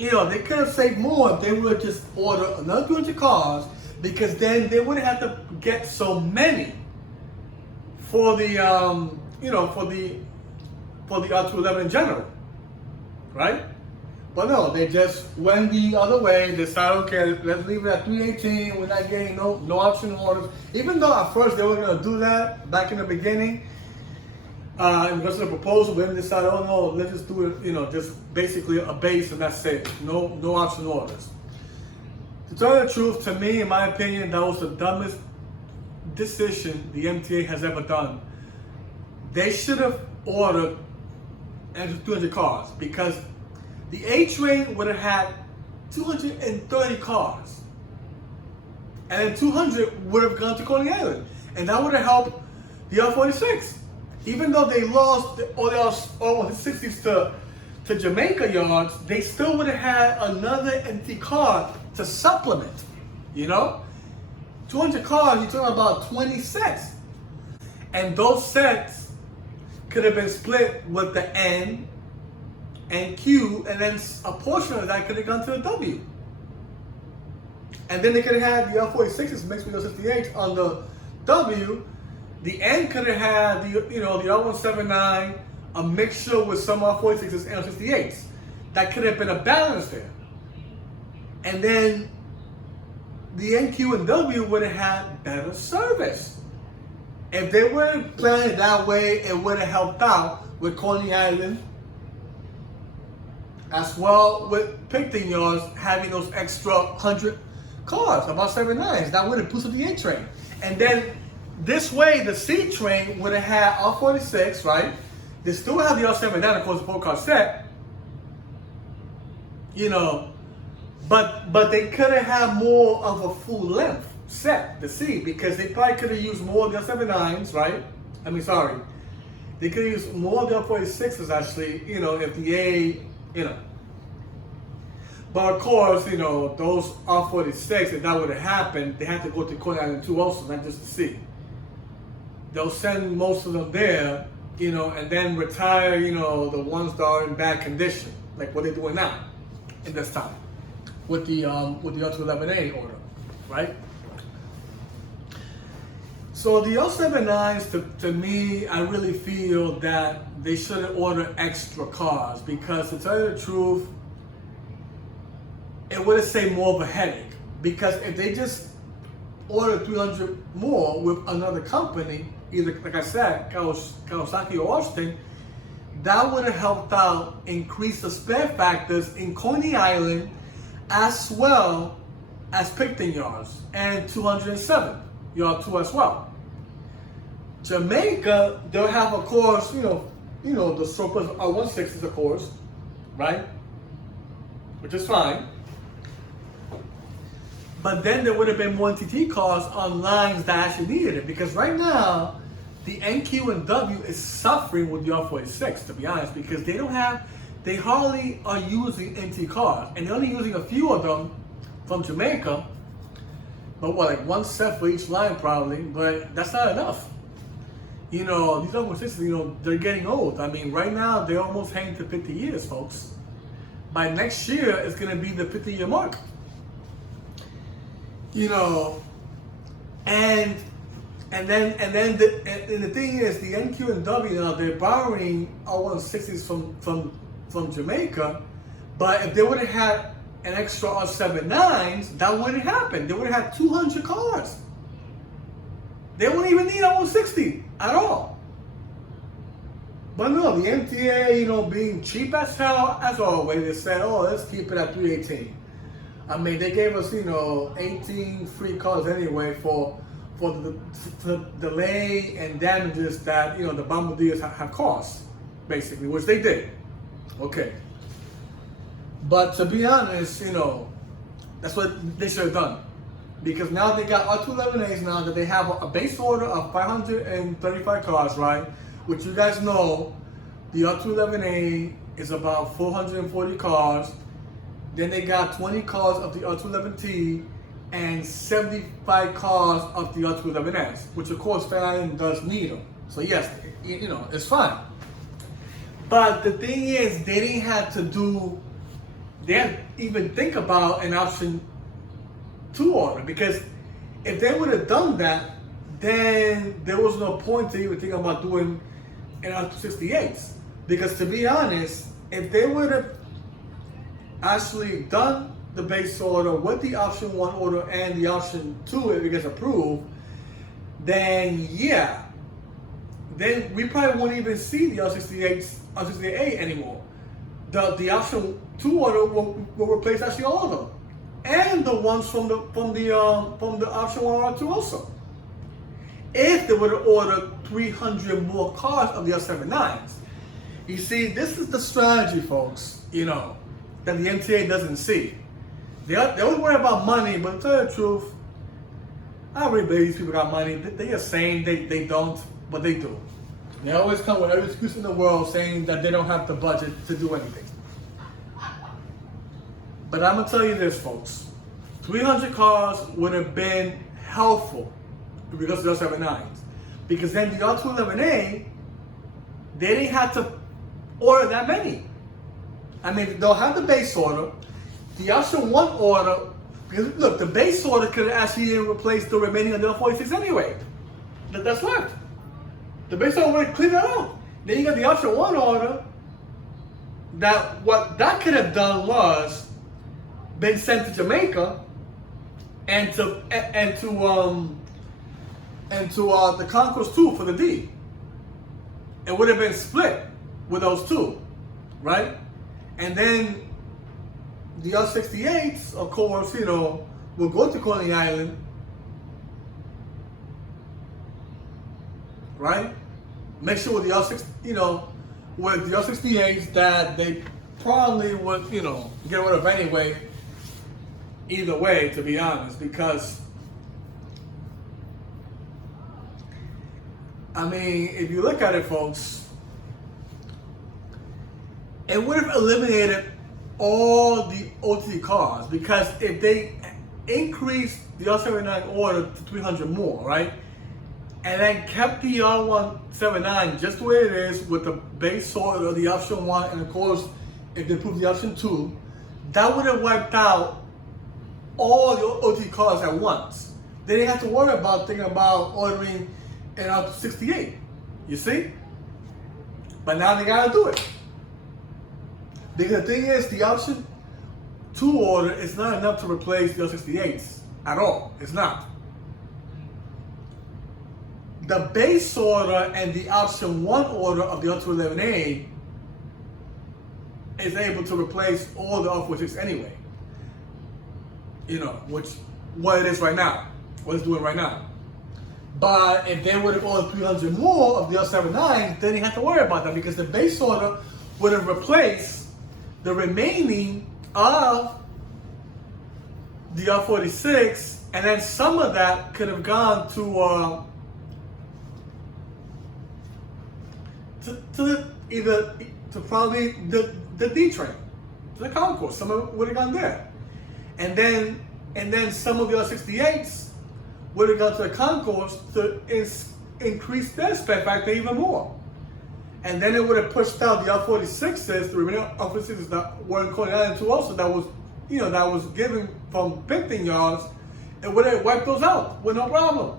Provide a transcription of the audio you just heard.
they could have saved more if they would have just ordered another 200 cars, because then they wouldn't have to get so many for the for the R211 in general, right? But no, they just went the other way. They decided, okay, let's leave it at 318. We're not getting no option orders. Even though at first they were gonna do that back in the beginning, in regards to the proposal, we decided, oh no, let's just do it, just basically a base and that's it. No option orders. To tell you the truth, to me, in my opinion, that was the dumbest decision the MTA has ever done. They should have ordered extra 200 cars, because the A train would have had 230 cars, and then 200 would have gone to Coney Island, and that would have helped the R46. Even though they lost all their 60s to Jamaica yards, they still would have had another empty car to supplement. 200 cars, you're talking about 20 sets. And those sets could have been split with the N and Q, and then a portion of that could have gone to the W. And then they could have had the R46s mixed with the 68s on the W. The N could have had the R179, a mixture with some R46s and R68s. That could have been a balance there. And then the NQ and W would have had better service. If they were planning that way, it would have helped out with Coney Island, as well with Picton yards having those extra 100 cars, about 79s. That would have boosted the A train. And then this way, the C train would have had R46, right? They still have the R79, of course, the 4-car set. But they could have had more of a full length set, the C, because they probably could have used more of the R79s, right? They could have used more of the R46s actually, if the A, But of course, those R46, if that would have happened, they had to go to Coney Island 2 also, not just the C. They'll send most of them there, and then retire, the ones that are in bad condition, like what they're doing now in this time with the R211A order, right? So the R79s, to me, I really feel that they shouldn't order extra cars, because to tell you the truth, it would have saved more of a headache. Because if they just ordered 300 more with another company, either, like I said, Kawasaki or Austin, that would have helped out increase the spare factors in Coney Island, as well as Picton yards and 207 yard 2 as well. Jamaica, they'll have, of course, the surplus R160s, of course, right? Which is fine. But then there would have been more NTT cars on lines that actually needed it, because right now, the NQ and W is suffering with the R46, to be honest, because they hardly are using NT cars, and they're only using a few of them from Jamaica, but like one set for each line probably, but that's not enough. These R160s, they're getting old. I mean, right now, they're almost heading to 50 years, folks. By next year, it's gonna be the 50-year mark. And the thing is, the NQ and W now, they're borrowing R160s from Jamaica, but if they would have had an extra R79s, that wouldn't happen. They would have had 200 cars. They wouldn't even need R160 at all. But no, the MTA, being cheap as hell, as always, they said, oh, let's keep it at 318. I mean, they gave us, 18 free cars anyway for the delay and damages that, the bombardiers have caused, basically, which they did. Okay. But to be honest, that's what they should have done. Because now they got R211As now, that they have a base order of 535 cars, right? Which you guys know, the R211A is about 440 cars. Then they got 20 cars of the R211T and 75 cars of the R211S, which of course Fair Island does need them. So yes, it's fine. But the thing is, they didn't have to do they had to even think about an option 2 order, because if they would have done that, then there was no point to even think about doing an R268s. Because to be honest, if they would have actually done the base order with the option 1 order and the option 2 if it gets approved, then yeah, then we probably wouldn't even see the R68A anymore. The option 2 order will replace actually all of them, and the ones from the option 1 R2 also. If they would have ordered 300 more cars of the R79s. You see, this is the strategy, folks, you know, that the MTA doesn't see. They always worry about money, but to tell you the truth, I don't really believe these people got money. They are saying they don't, but they do. They always come with every excuse in the world saying that they don't have the budget to do anything. But I'm going to tell you this, folks. 300 cars would have been helpful because of the R79s. Because then the R211A, they didn't have to order that many. I mean, they'll have the base order, the option 1 order, because look, the base order could have actually replaced the remaining of the R46 anyway. That's left. The base order would have cleared that out. Then you got the option 1 order, that what that could have done was been sent to Jamaica and to the Concourse 2 for the D. It would have been split with those two, right? And then the R68s, of course, you know, will go to Coney Island, right? Make sure with the R6, you know, with the R68s that they probably would, you know, get rid of anyway. Either way, to be honest, because I mean, if you look at it, folks, it would have eliminated all the OT cars, because if they increased the R79 order to 300 more, right, and then kept the R179 just the way it is with the base order, the option 1, and of course, if they approved the option 2, that would have wiped out all the OT cars at once. They didn't have to worry about thinking about ordering an R268, you see? But now they gotta do it. Because the thing is, the option 2 order is not enough to replace the R68s at all. It's not. The base order and the option 1 order of the R211A is able to replace all the R46 anyway. You know, what it is right now, what it's doing right now. But if they would have ordered 300 more of the R79, then they didn't have to worry about that, because the base order would have replaced the remaining of the R46, and then some of that could have gone to either to probably the D train, to the concourse. Some of it would have gone there. And then some of the R68s would have gone to the concourse to increase their spec factor even more. And then it would have pushed out the R46s, the remaining R46s that were in Coney Island too also, that was, you know, that was given from Pimpton yards. It would have wiped those out with no problem.